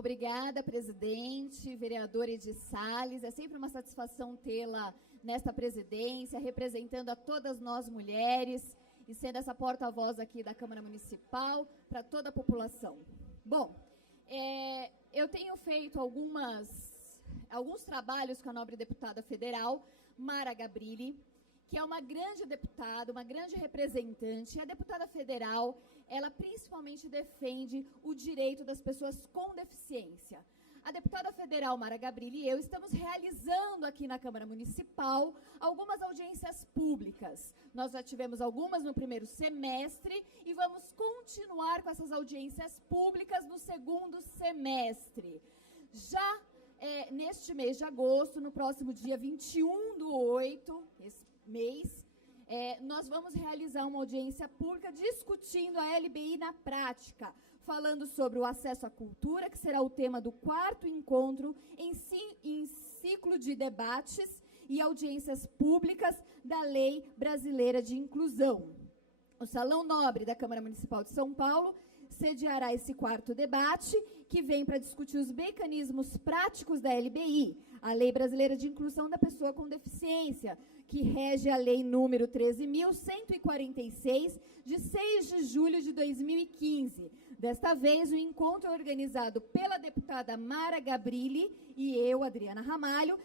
Obrigada, presidente, vereadora Edi Salles. É sempre uma satisfação tê-la nesta presidência, representando a todas nós mulheres e sendo essa porta-voz aqui da Câmara Municipal para toda a população. Bom, eu tenho feito alguns trabalhos com a nobre deputada federal, Mara Gabrilli, que é uma grande deputada, uma grande representante. A deputada federal, ela principalmente defende o direito das pessoas com deficiência. A deputada federal Mara Gabrilli e eu estamos realizando aqui na Câmara Municipal algumas audiências públicas. Nós já tivemos algumas no primeiro semestre e vamos continuar com essas audiências públicas no segundo semestre. Já neste mês de agosto, no próximo dia 21/8, esse mês, nós vamos realizar uma audiência pública discutindo a LBI na prática, falando sobre o acesso à cultura, que será o tema do 4º encontro em ciclo de debates e audiências públicas da Lei Brasileira de Inclusão. O Salão Nobre da Câmara Municipal de São Paulo sediará esse 4º debate, que vem para discutir os mecanismos práticos da LBI, a Lei Brasileira de Inclusão da Pessoa com Deficiência, que rege a Lei número 13.146, de 6 de julho de 2015. Desta vez, o encontro é organizado pela deputada Mara Gabrilli e eu, Adriana Ramalho,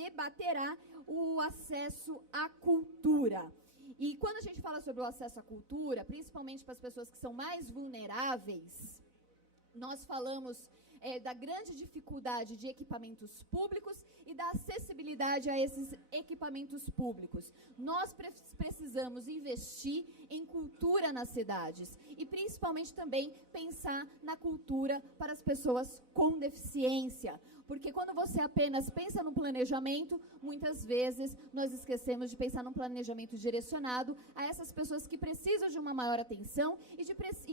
debaterá o acesso à cultura. E quando a gente fala sobre o acesso à cultura, principalmente para as pessoas que são mais vulneráveis, nós falamos da grande dificuldade de equipamentos públicos e da acessibilidade a esses equipamentos públicos. Nós precisamos investir em cultura nas cidades e, principalmente, também pensar na cultura para as pessoas com deficiência. Porque quando você apenas pensa no planejamento, muitas vezes nós esquecemos de pensar num planejamento direcionado a essas pessoas que precisam de uma maior atenção e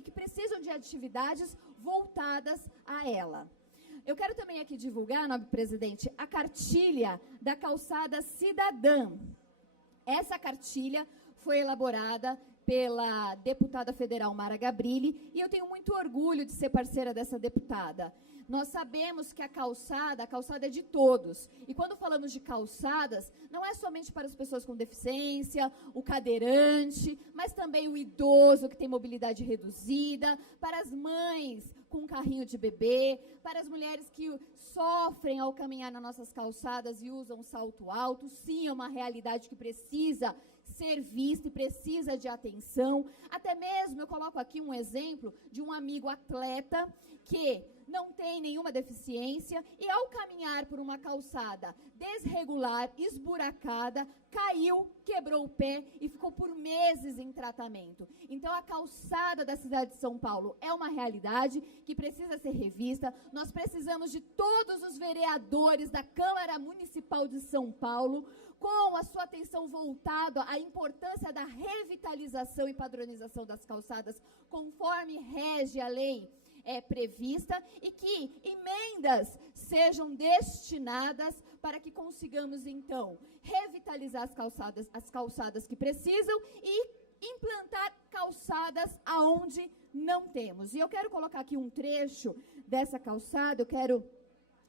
que precisam de atividades voltadas a ela. Eu quero também aqui divulgar, nobre presidente, a cartilha da Calçada Cidadã. Essa cartilha foi elaborada pela deputada federal Mara Gabrilli e eu tenho muito orgulho de ser parceira dessa deputada. Nós sabemos que a calçada é de todos. E quando falamos de calçadas, não é somente para as pessoas com deficiência, o cadeirante, mas também o idoso que tem mobilidade reduzida, para as mães com carrinho de bebê, para as mulheres que sofrem ao caminhar nas nossas calçadas e usam salto alto. Sim, é uma realidade que precisa ser vista e precisa de atenção. Até mesmo eu coloco aqui um exemplo de um amigo atleta que não tem nenhuma deficiência e, ao caminhar por uma calçada desregular, esburacada, caiu, quebrou o pé e ficou por meses em tratamento. Então, a calçada da cidade de São Paulo é uma realidade que precisa ser revista. Nós precisamos de todos os vereadores da Câmara Municipal de São Paulo com a sua atenção voltada à importância da revitalização e padronização das calçadas, conforme rege a lei prevista, e que emendas sejam destinadas para que consigamos, então, revitalizar as calçadas que precisam e implantar calçadas aonde não temos. E eu quero colocar aqui um trecho dessa calçada,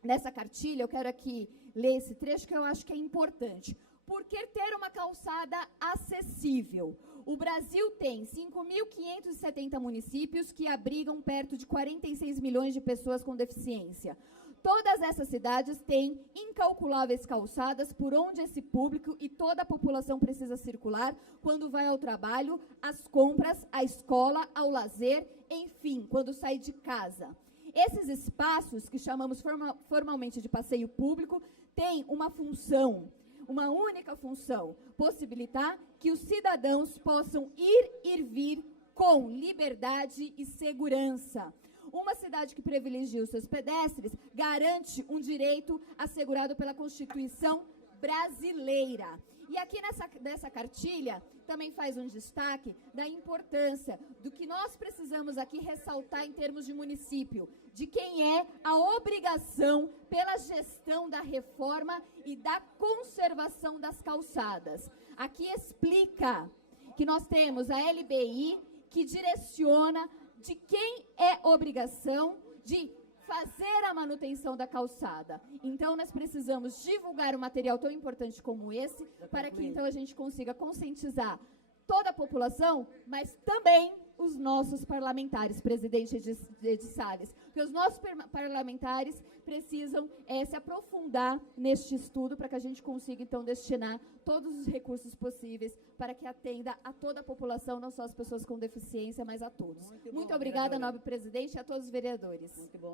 nessa cartilha, eu quero aqui ler esse trecho que eu acho que é importante. Por que ter uma calçada acessível? O Brasil tem 5.570 municípios que abrigam perto de 46 milhões de pessoas com deficiência. Todas essas cidades têm incalculáveis calçadas por onde esse público e toda a população precisa circular quando vai ao trabalho, às compras, à escola, ao lazer, enfim, quando sai de casa. Esses espaços, que chamamos formalmente de passeio público, têm uma única função: possibilitar que os cidadãos possam ir e vir com liberdade e segurança. Uma cidade que privilegia os seus pedestres garante um direito assegurado pela Constituição brasileira. E aqui nessa cartilha também faz um destaque da importância do que nós precisamos aqui ressaltar em termos de município, de quem é a obrigação pela gestão da reforma e da conservação das calçadas. Aqui explica que nós temos a LBI, que direciona de quem é obrigação de fazer a manutenção da calçada. Então, nós precisamos divulgar um material tão importante como esse, para que, então, a gente consiga conscientizar toda a população, mas também os nossos parlamentares, presidente Edi Salles. Porque os nossos parlamentares precisam se aprofundar neste estudo para que a gente consiga, então, destinar todos os recursos possíveis para que atenda a toda a população, não só as pessoas com deficiência, mas a todos. Muito obrigada, nobre presidente, e a todos os vereadores. Muito bom.